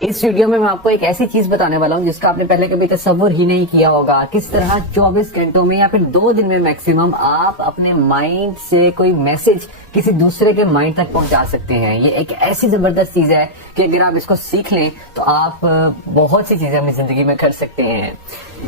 اس video میں آپ کو ایک ایسی چیز بتانے والا ہوں جس کا آپ نے پہلے کبھی تصور ہی نہیں کیا ہوگا. کس طرح 24 گھنٹوں میں یا پھر 2 دن میں میکسیمم آپ اپنے مائنڈ سے کوئی میسج کسی دوسرے کے مائنڈ تک پہنچا سکتے ہیں. یہ ایک ایسی زبردست چیز ہے کہ اگر آپ اس کو سیکھ لیں تو آپ بہت سی چیزیں اپنی زندگی میں کر سکتے ہیں.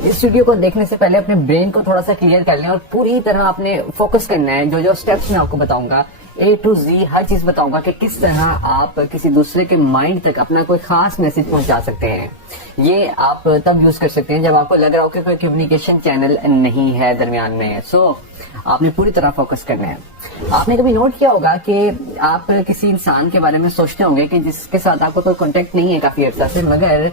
اس ویڈیو کو دیکھنے سے پہلے اپنے برین کو تھوڑا سا کلیئر کر لیں اور پوری طرح آپ نے فوکس کرنا ہے. جو اسٹیپس میں آپ کو بتاؤں گا A to Z ہر چیز بتاؤں گا کہ کس طرح آپ کسی دوسرے کے مائنڈ تک اپنا کوئی خاص میسج پہنچا سکتے ہیں. یہ آپ تب یوز کر سکتے ہیں جب آپ کو لگ رہا ہو کہ کوئی کمیونیکیشن چینل نہیں ہے درمیان میں. سو آپ نے پوری طرح فوکس کرنا ہے. آپ نے کبھی نوٹ کیا ہوگا کہ آپ کسی انسان کے بارے میں سوچتے ہوں گے کہ جس کے ساتھ آپ کو کوئی کانٹیکٹ نہیں ہے کافی عرصہ سے, مگر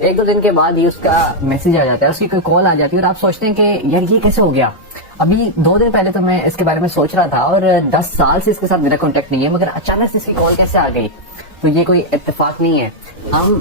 1-2 دن کے بعد ہی اس کا میسج آ جاتا ہے, اس کی کوئی کال آ جاتی ہے اور آپ سوچتے ہیں کہ یار یہ کیسے ہو گیا. ابھی 2 دن پہلے تو میں اس کے بارے میں سوچ رہا تھا اور 10 سال سے اس کے ساتھ میرا کانٹیکٹ نہیں ہے, مگر اچانک سے اس کی کال کیسے آ گئی. تو یہ کوئی اتفاق نہیں ہے. ہم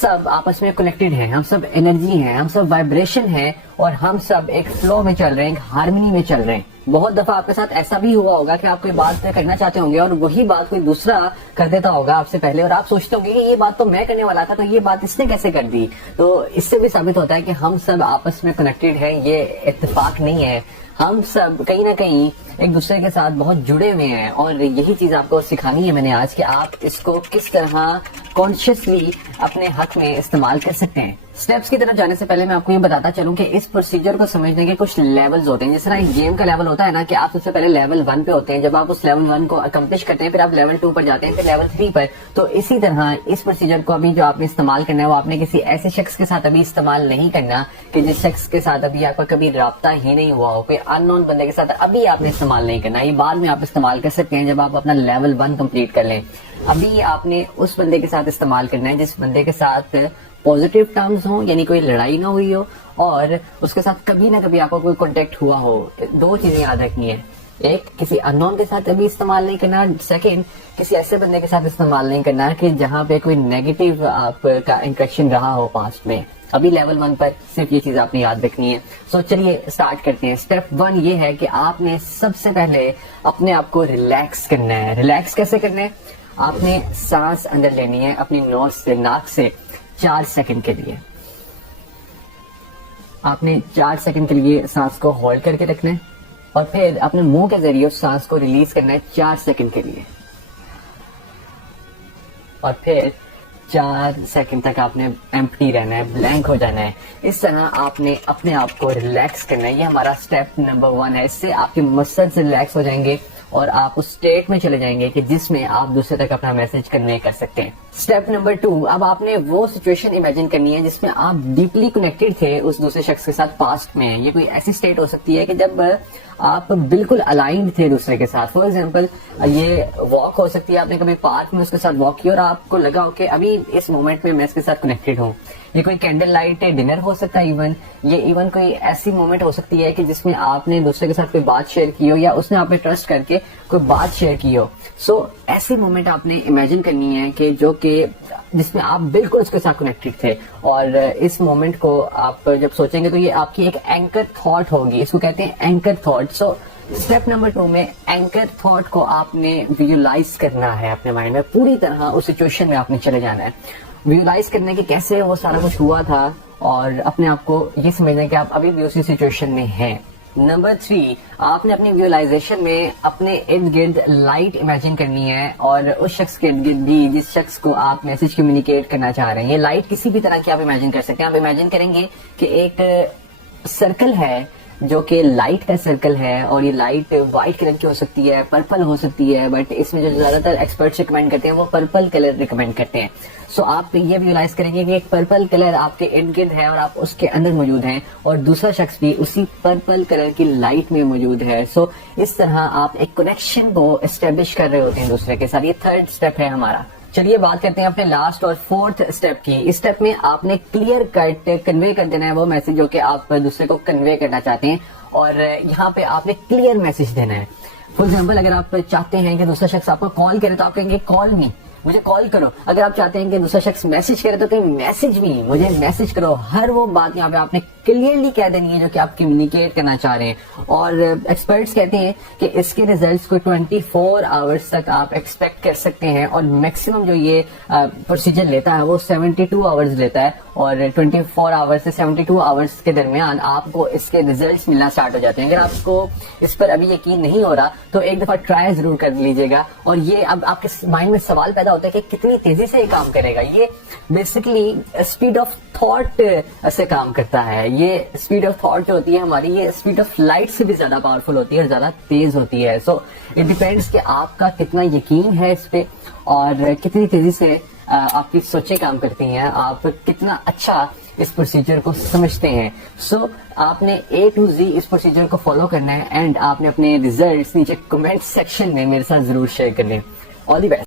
سب آپس میں کنیکٹڈ ہیں, ہم سب انرجی ہیں, ہم سب وائبریشن ہیں اور ہم سب ایک فلو میں چل رہے ہیں, ایک ہارمنی میں چل رہے ہیں. بہت دفعہ آپ کے ساتھ ایسا بھی ہوا ہوگا کہ آپ کوئی بات کرنا چاہتے ہوں گے اور وہی بات کوئی دوسرا کر دیتا ہوگا آپ سے پہلے, اور آپ سوچتے ہوں گے کہ یہ بات تو میں کرنے والا تھا, تو یہ بات اس نے کیسے کر دی. تو اس سے بھی ثابت ہوتا ہے کہ ہم سب آپس میں کنیکٹڈ ہیں, یہ اتفاق نہیں ہے. ہم سب کہیں نہ کہیں ایک دوسرے کے ساتھ بہت جڑے ہوئے ہیں اور یہی چیز آپ کو سکھانی ہے میں نے آج, کہ آپ اس کو کس طرح کانشیسلی اپنے حق میں استعمال کر سکتے ہیں. سٹیپس کی طرف جانے سے پہلے میں آپ کو یہ بتاتا چلوں کہ اس پروسیجر کو سمجھنے کے کچھ لیولز ہوتے ہیں. جس طرح ایک گیم کا لیول ہوتا ہے نا, کہ آپ سب سے پہلے لیول 1 پہ ہوتے ہیں, جب آپ اس لیول 1 کو اکمپلش کرتے ہیں پھر آپ لیول 2 پر جاتے ہیں, پھر لیول 3 پر. تو اسی طرح اس پروسیجر کو ابھی جو آپ نے استعمال کرنا ہے وہ آپ نے کسی ایسے شخص کے ساتھ ابھی استعمال نہیں کرنا کہ جس شخص کے ساتھ ابھی آپ کا کبھی رابطہ ہی نہیں ہوا ہو. کوئی ان نون بندے کے ساتھ ابھی آپ نے استعمال نہیں کرنا, یہ بعد میں آپ استعمال کر سکتے ہیں جب آپ اپنا لیول 1 کمپلیٹ کر لیں. ابھی آپ نے اس بندے کے ساتھ استعمال کرنا ہے جس بندے کے ساتھ پازیٹیو ٹرمز ہوں, یعنی کوئی لڑائی نہ ہوئی ہو اور اس کے ساتھ کبھی نہ کبھی آپ کو کوئی کانٹیکٹ ہوا ہو. 2 چیزیں یاد رکھنی ہے, ایک کسی ان نون کے ساتھ ابھی استعمال نہیں کرنا, سیکنڈ کسی ایسے بندے کے ساتھ استعمال نہیں کرنا کہ جہاں پہ کوئی نیگیٹو آپ کا انٹریکشن رہا ہو پاسٹ میں. ابھی لیول 1 پر صرف یہ چیز آپ نے یاد رکھنی ہے. سو چلیے اسٹارٹ کرتے ہیں. اسٹیپ 1 یہ ہے کہ آپ نے سب سے پہلے اپنے آپ کو ریلیکس کرنا ہے. ریلیکس کیسے کرنا ہے؟ آپ نے سانس اندر لینی ہے اپنی نوز سے, ناک سے 4 سیکنڈ کے لیے. آپ نے 4 سیکنڈ کے لیے سانس کو ہولڈ کر کے رکھنا ہے اور پھر اپنے منہ کے ذریعے اس سانس کو ریلیز کرنا ہے 4 سیکنڈ کے لیے, اور پھر 4 سیکنڈ تک آپ نے ایمپٹی رہنا ہے, بلینک ہو جانا ہے. اس طرح آپ نے اپنے آپ کو ریلیکس کرنا ہے. یہ ہمارا اسٹیپ نمبر 1 ہے. اس سے آپ کے مسلز ریلیکس ہو جائیں گے اور آپ اس اسٹیٹ میں چلے جائیں گے کہ جس میں آپ دوسرے تک اپنا میسج کنوے کر سکتے ہیں. اسٹیپ نمبر 2, اب آپ نے وہ سچویشن امیجن کرنی ہے جس میں آپ ڈیپلی کنیکٹڈ تھے اس دوسرے شخص کے ساتھ پاسٹ میں. یہ کوئی ایسی اسٹیٹ ہو سکتی ہے کہ جب آپ بالکل الائنڈ تھے دوسرے کے ساتھ. فار ایگزامپل یہ واک ہو سکتی ہے, آپ نے کبھی پارک میں اس کے ساتھ واک کیا اور آپ کو لگا ہو کہ ابھی اس مومنٹ میں اس کے ساتھ کنیکٹڈ ہوں. یہ کوئی کینڈل لائٹ ڈنر ہو سکتا ہے, ایون کوئی ایسی مومنٹ ہو سکتی ہے کہ جس میں آپ نے دوسرے کے ساتھ کوئی بات شیئر کی ہو یا اس نے آپ پہ ٹرسٹ کر کے کوئی بات شیئر کی ہو. سو ایسی مومنٹ آپ نے امیجن کرنی ہے کہ جو کہ جس میں آپ بالکل اس کے ساتھ کنیکٹڈ تھے, اور اس مومنٹ کو آپ جب سوچیں گے تو یہ آپ کی ایک اینکر تھاٹ ہوگی. اس کو کہتے ہیں anchor thought. So step number 2 میں اینکر تھاٹ کو آپ نے ویژولائز کرنا ہے اپنے مائنڈ میں. پوری طرح اس سچویشن میں آپ نے چلے جانا ہے. ویژولائز کرنے کی کیسے وہ سارا کچھ ہوا تھا اور اپنے آپ کو یہ سمجھنا ہے کہ آپ ابھی بھی اسی سچویشن میں ہیں. نمبر 3, آپ نے اپنی ویژولائزیشن میں اپنے ارد گرد لائٹ امیجن کرنی ہے اور اس شخص کے ارد گرد بھی جس شخص کو آپ میسج کمیونیکیٹ کرنا چاہ رہے ہیں. یہ لائٹ کسی بھی طرح کی آپ امیجن کر سکتے ہیں. آپ امیجن کریں گے کہ ایک سرکل ہے جو کہ لائٹ کا سرکل ہے, اور یہ لائٹ وائٹ کلر کی ہو سکتی ہے, پرپل ہو سکتی ہے, بٹ اس میں جو زیادہ تر ایکسپرٹس ریکمینڈ کرتے ہیں وہ پرپل کلر ریکمینڈ کرتے ہیں. سو آپ یہ ویژولائز کریں گے کہ ایک پرپل کلر آپ کے ارد گرد ہے اور آپ اس کے اندر موجود ہیں, اور دوسرا شخص بھی اسی پرپل کلر کی لائٹ میں موجود ہے. سو اس طرح آپ ایک کنیکشن کو اسٹیبلش کر رہے ہوتے ہیں دوسرے کے ساتھ. یہ 3rd اسٹیپ ہے ہمارا. چلیے بات کرتے ہیں اپنے لاسٹ اور 4th اسٹیپ کی. اس اسٹیپ میں آپ نے کلیئر کٹ کنوے کر دینا ہے وہ میسج جو کہ آپ دوسرے کو کنوے کرنا چاہتے ہیں, اور یہاں پہ آپ نے کلیئر میسج دینا ہے. فار ایگزامپل اگر آپ چاہتے ہیں کہ دوسرا شخص آپ کو کال کرے تو آپ کہیں گے کال می, مجھے کال کرو. اگر آپ چاہتے ہیں کہ دوسرا شخص میسج کرے تو کہیں میسج می, مجھے میسج کرو. ہر وہ بات یہاں پہ آپ نے کلیئرلی کہہ دینی ہے جو کہ آپ کمیونیکیٹ کرنا چاہ رہے ہیں. اور ایکسپرٹس کہتے ہیں کہ اس کے ریزلٹس کو 24 آورس تک آپ ایکسپیکٹ کر سکتے ہیں, اور میکسیمم جو یہ پروسیجر لیتا ہے وہ 72 آورز لیتا ہے, اور 24 آورس سے 72 آورس کے درمیان آپ کو اس کے ریزلٹس ملنا اسٹارٹ ہو جاتے ہیں. اگر آپ کو اس پر ابھی یقین نہیں ہو رہا تو ایک دفعہ ٹرائی ضرور کر لیجیے گا. اور یہ اب آپ کے مائنڈ میں سوال پیدا ہوتا ہے کہ کتنی تیزی سے یہ کام کرے گا. یہ بیسکلی اسپیڈ آف تھاٹ سے کام کرتا ہے. یہ اسپیڈ آف تھاٹ جو ہوتی ہے ہماری, یہ اسپیڈ آف لائٹ سے بھی زیادہ پاورفل ہوتی ہے اور زیادہ تیز ہوتی ہے. سو اٹ ڈیپینڈس کہ آپ کا کتنا یقین ہے اس پہ اور کتنی تیزی سے آپ کی سوچیں کام کرتی ہیں, آپ کتنا اچھا اس پروسیجر کو سمجھتے ہیں. سو آپ نے A to Z اس پروسیجر کو فالو کرنا ہے, اینڈ آپ نے اپنے ریزلٹس نیچے کمنٹ سیکشن میں میرے ساتھ ضرور شیئر کرنے. آل دی بیسٹ.